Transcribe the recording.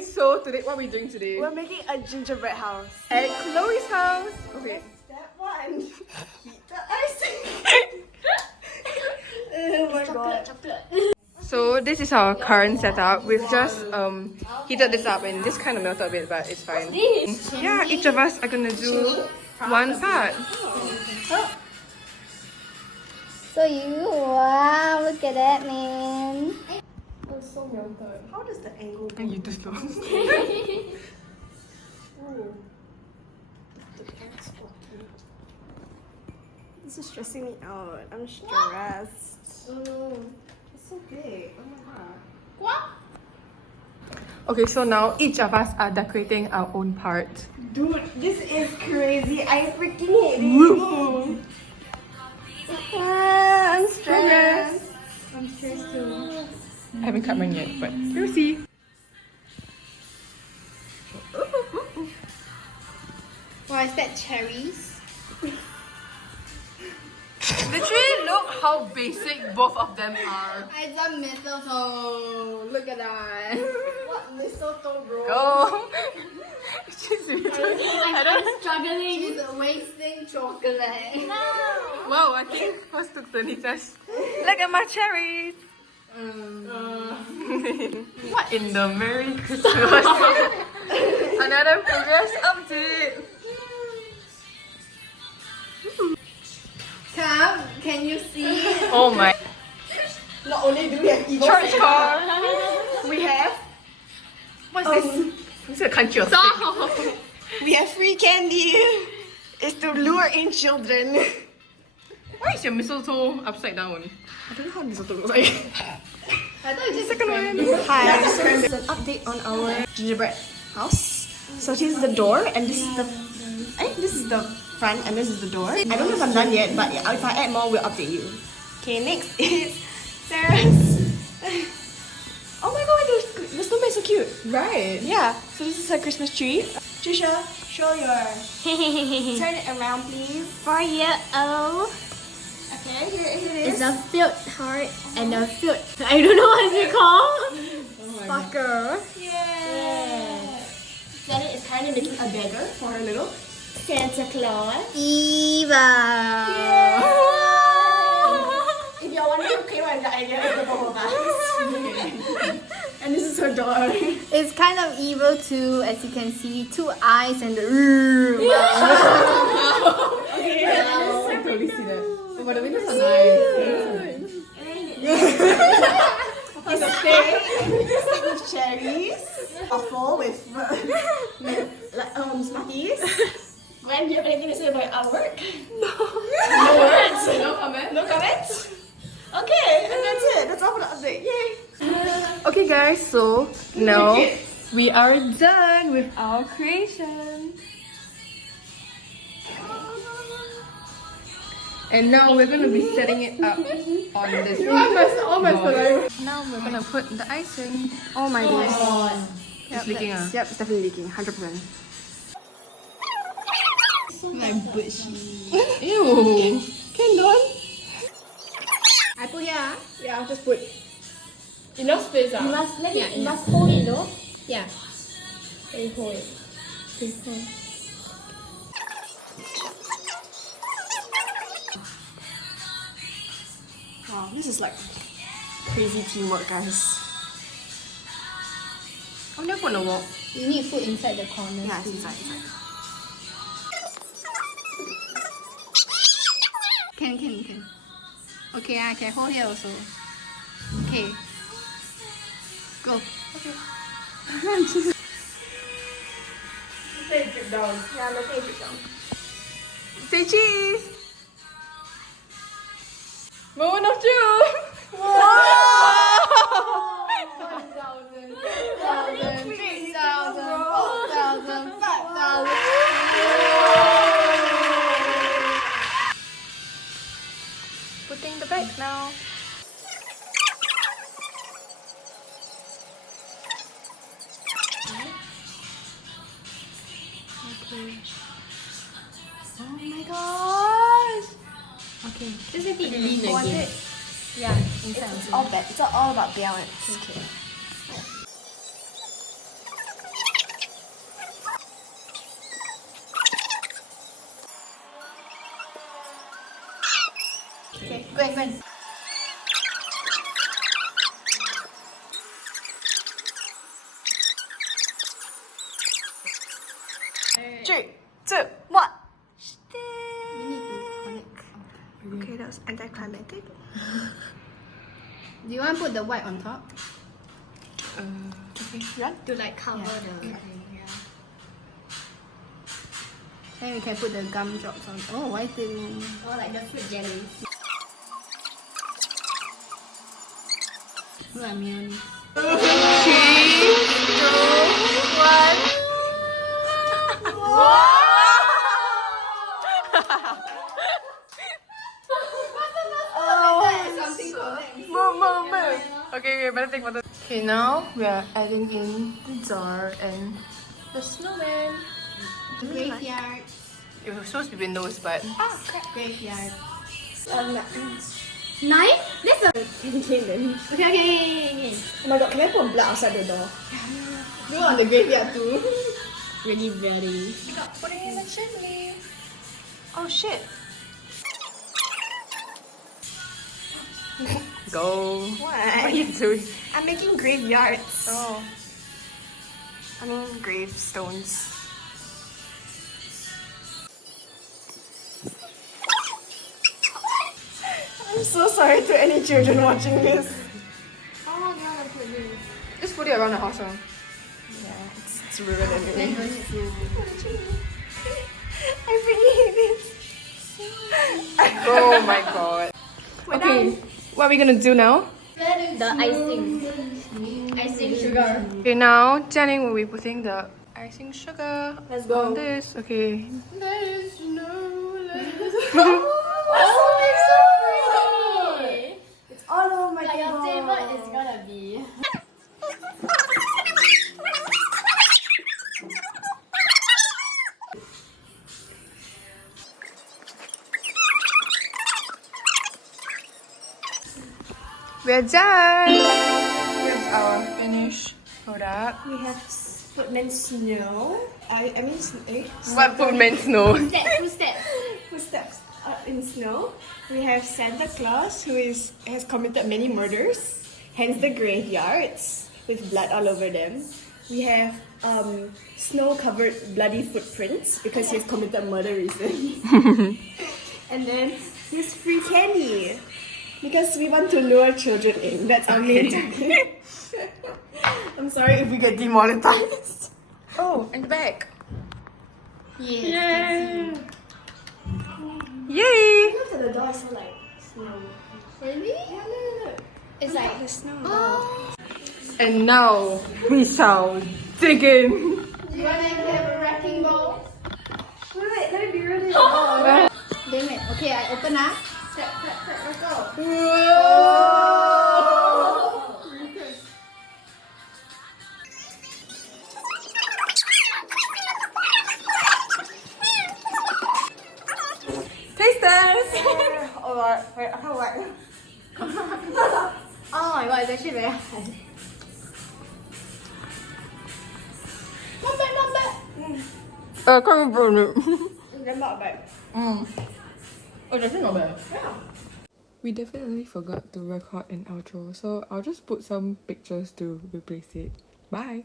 Okay, so today, what are we doing today? We're making a gingerbread house. At Chloe's house. Okay. Step 1. Heat the icing. Oh my god. So this is our current setup. We've just heated this up and this kind of melted a bit, but it's fine. Yeah, each of us are gonna do one part. So wow, look at that, man. It's so melted. How does the angle go? And you too slow. This is stressing me out. I'm stressed. Oh no. It's so big. Oh my god. Okay, so now each of us are decorating our own part. Dude, this is crazy. I freaking hate it. I'm stressed. I'm stressed too. I haven't cut mine yet, but we'll see. Wow, is that cherries? Literally, look how basic both of them are. It's a mistletoe. Look at that. What mistletoe, bro? Go. I'm struggling. She's wasting chocolate. No. Wow, I think first took Sonitas. Look at my cherries. What in the Merry Christmas? Another progress update. Come, can you see? Oh my. Not only do we have evil Church Santa, car. we have What's this? This is a country of Stop. we have free candy. It's to lure in children. Why is your mistletoe upside down? I don't know how mistletoe looks like. I thought you just Hi, this is an update on our gingerbread house. So this is the door, and this is the front, and this is the door. I don't know if I'm done yet, but if I add more, we'll update you. Okay, next is Sarah's. Oh my god, the snowman is so cute. Right. Yeah, so this is a Christmas tree. Trisha, show your. Turn it around, please. 4-year-old. Okay, here it It's is. a filled heart and a filled. I don't know what it's called. Fucker. Yeah. Jenny is kind of making a beggar for her little Santa Claus. Eva. If you're wondering who came up with the idea, it's the both of us. And this is her door. It's kind of evil too, as you can see. 2 eyes and the. Okay. I totally see that. Oh, but the windows are nice. It's a steak with cherries, waffle with Smarties. Gwen, do you have anything to say about our work? No. No words? No comment. No comments? Okay, and that's it. That's all for the update. Yay! Okay guys, so now we are done with our creation. And now we're gonna be setting it up on this. board. Now we're gonna put the icing. Oh my goodness. It's leaking. Yep, it's definitely leaking. 100%. My bushy. Ew. Can done? I put here. Yeah, just put enough space. You must let it. You must hold it though. Yeah. Hold it. Wow, this is like crazy teamwork, guys. I'm not gonna walk. You need to put inside the corner. Yeah, it's inside. Can. Okay, I can hold here also. Okay. Go. Let it drip down. Yeah, let it drip down. Say cheese. Moment of truth. Wow! 1,000, 2,000, 3,000, 4,000, 5,000. Putting the bag now. Okay. Oh my gosh. Okay. Just a bit lean Was again. it? Yeah, inside. It's all about balance. Okay. Okay, Gwen. 3, 2, 1. Okay, that was anticlimactic. Do you want to put the white on top? Okay. To like cover the thing, yeah. Then we can put the gumdrops on. Oh, why thing? Oh, like the fruit jelly. Look at mayonnaise. 3, 2, 1. Okay, better take photo. Okay, now we are adding in the jar and the snowman. Graveyard. It was supposed to be windows, but Graveyard. 9? 9? That's a... Okay. Okay. Oh my god, can I put blood outside the door? Go on the graveyard too. Really very. put it in the chimney. Oh shit. Go. What are you doing? I'm making graveyards. Oh. I mean gravestones. I'm so sorry to any children watching this. How long do you want to put this? Just put it around the house. Huh? Yeah, it's ruined anyway. Then go to... I really hate this. Oh my god. Okay, what are we gonna do now? The icing. Icing sugar. Okay, now Jianing will be putting the icing sugar Let's go. on this. Okay. Oh, it's so pretty! It's all over my Like your table. table is gonna be... We're done! Here's our finished product. We have footman snow. I mean, What food meant snow? Footsteps. footsteps in snow. We have Santa Claus, who has committed many murders, hence the graveyards with blood all over them. We have snow-covered bloody footprints because he has committed murder recently. And then there's free candy because we want to lure children in. That's our main target. I'm sorry if we get demonetized. Oh, and the back. Yeah. Yay! Look at the door, it's like snow. Really? Yeah, look. It's like... The snow. Oh. And now we shall dig in. Do you want to have a wrecking ball? Wait, let me be really. Damn it. Okay, I open up. Let's go. Taste test! Alright, wait, I can't wait. Oh my god, it's actually very hard. Not bad, not bad. Can't burn it. They're not bad. Oh, that's actually not bad. Yeah. We definitely forgot to record an outro, so I'll just put some pictures to replace it. Bye!